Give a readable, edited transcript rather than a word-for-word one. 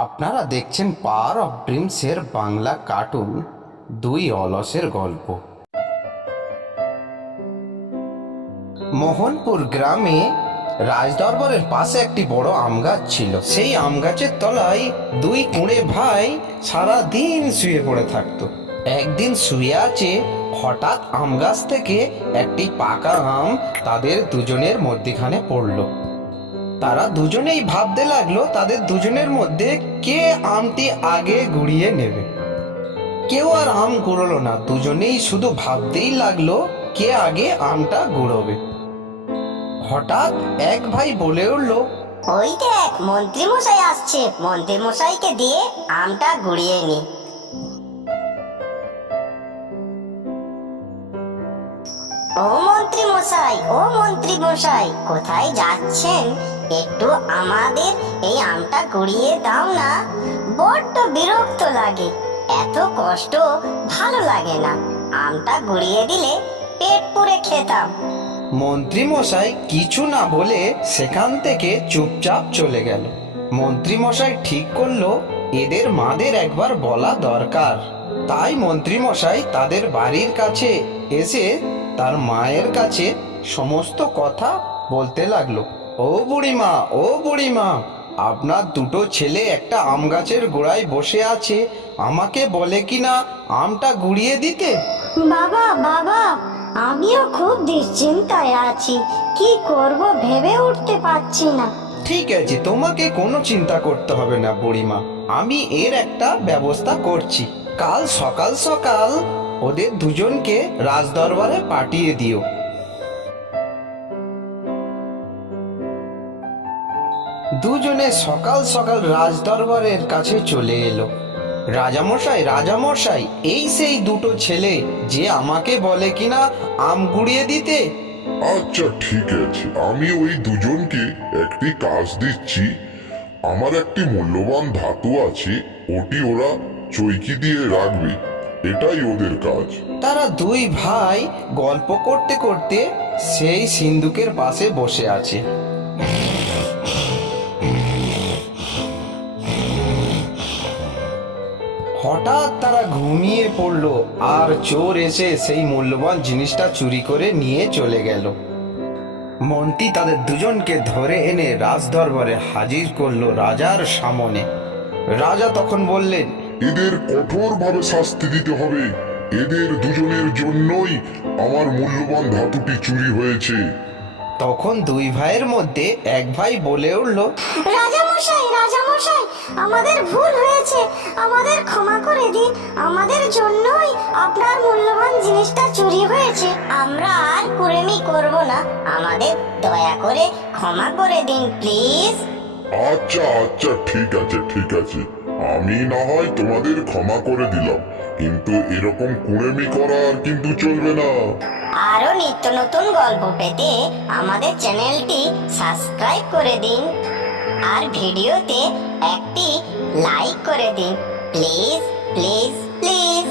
আপনারা দেখছেন power of ড্রিমসের Bangla cartoon দুই অলসের গল্প। মোহনপুর গ্রামে রাজদরবারের পাশে একটি বড় আম গাছ ছিল। সেই আম গাছের তলায় দুই কুঁড়ে ভাই সারা দিন শুয়ে পড়ে থাকতো। একদিন শুয়ে আছে, হঠাৎ আম গাছ থেকে একটি পাকা আম তাদের দুজনের মধ্যখানে পড়লো। তারা দুজনেই ভাবতে লাগলো তাদের দুজনের মধ্যে কে আমটি আগে গুড়িয়ে নেবে। কেউ আর আম গুড়লো না, দুজনেই শুধু ভাবতেই লাগলো কে আগে আমটা গুড়বে। হঠাৎ এক ভাই বলে উঠলো, ওই দেখ, মন্ত্রী মশাই আসছে, মন্ত্রী মশাইকে দিয়ে আমটা গুড়িয়ে নি। ও মন্ত্রী মশাই, ও মন্ত্রী মশাই, কোথায় যাচ্ছেন? একটু আমাদের এই আমটা গুড়িয়ে দাও না, বড্ড বিরক্ত লাগে। এত কষ্ট ভালো লাগে না, আমটা গুড়িয়ে দিলে পেট পুরে খেতাম। মন্ত্রী মশাই কিছু না বলে সেখান থেকে চুপচাপ চলে গেল। মন্ত্রী মশাই ঠিক করলো এদের মাদের একবার বলা দরকার। তাই মন্ত্রী মশাই তাদের বাড়ির কাছে এসে তার মায়ের কাছে সমস্ত কথা বলতে লাগলো। ও বুড়িমা, ও বুড়িমা, আপনার দুটো ছেলে একটা আম গাছের গোড়ায় বসে আছে, আমাকে বলে কিনা আমটা গুড়িয়ে দিতে। বাবা বাবা, আমিও খুব দুশ্চিন্তায় আছি, কি করব ভেবে উঠতে পারছি না। ঠিক আছে, তোমাকে কোনো চিন্তা করতে হবে না বুড়িমা, আমি এর একটা ব্যবস্থা করছি। কাল সকাল সকাল ওদের দুজনকে রাজদরবারে পাঠিয়ে দিও। দুজনে সকাল সকাল রাজদরবারের কাছে চলে এলো। রাজামশাই, রাজামশাই, এই সেই দুটো ছেলে যে আমাকে বলে কিনা আম গুড়িয়ে দিতে। আচ্ছা ঠিক আছে, আমি ওই দুজনকে একটি কাজ দিচ্ছি। আমার একটি মূল্যবান ধাতু আছে, ওটি ওরা চৈকি দিয়ে রাখবে, এটাই ওদের কাজ। তারা দুই ভাই গল্প করতে করতে সেই সিন্দুকের পাশে বসে আছে। হঠাৎ তারা ঘুমিয়ে পড়লো আর চোর এসে সেই মূল্যবান জিনিসটা চুরি করে নিয়ে চলে গেল। মন্ত্রী তাদের দুজনকে ধরে এনে রাজদরবারে হাজির করলো রাজার সামনে। রাজা তখন বললেন, এদের কঠোরভাবে শাস্তি দিতে হবে, এদের দুজনের জন্যই আমার মূল্যবান ধাতুটি চুরি হয়েছে। তখন দুই ভাইয়ের মধ্যে এক ভাই বলে উঠল, রাজামশাই, রাজামশাই, আমাদের ভুল হয়েছে, আমাদের ক্ষমা করে দিন, আমাদের জন্যই আপনার মূল্যবান জিনিসটা চুরি হয়েছে, আমরা আর কুড়েমি করব না, আমাদের দয়া করে ক্ষমা করে দিন প্লিজ। আচ্ছা আচ্ছা ঠিক আছে ঠিক আছে, আমি না হয় তোমাদের ক্ষমা করে দিলাম, কিন্তু এরকম কুড়েমি করা আর কিন্তু চলবে না। আরো নিত্য নতুন গল্প পেতে আমাদের চ্যানেলটি সাবস্ক্রাইব করে দিন আর ভিডিওতে একটি লাইক করে দিন প্লিজ প্লিজ প্লিজ।